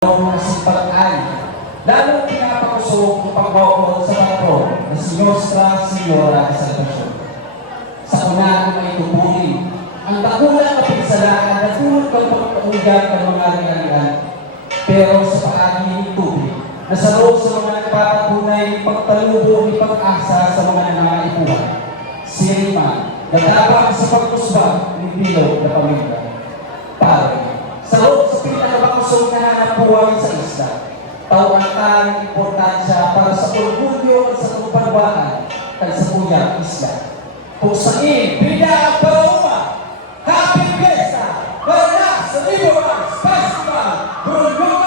Kasimpag-ay, lalo pinapakusog ng pagbawa sa patron na si Nostra Senora de Salvacion. Sa una ay tupuri, ang dakulang kapinsalaan na tulad ng pagpaunggap ng mga rinalian, pero sa paagi ng tubig, na sa loob sa mga nagpapatunay pagtalubo ni pag-asa sa mga nangaipuan. Si Rima, natapang sa pagkusba ng bilog na pamilya. Pare, sa loob sa pinakabakusog na hanap buhay sa isla, tao ang tanging importansya para sa orgulyo at sa pagpagwaan kay sa Puyang Isla. Kung saan, bida ang Paloma! Happy Fiesta! Para sa Libo Arts Festival! Burundong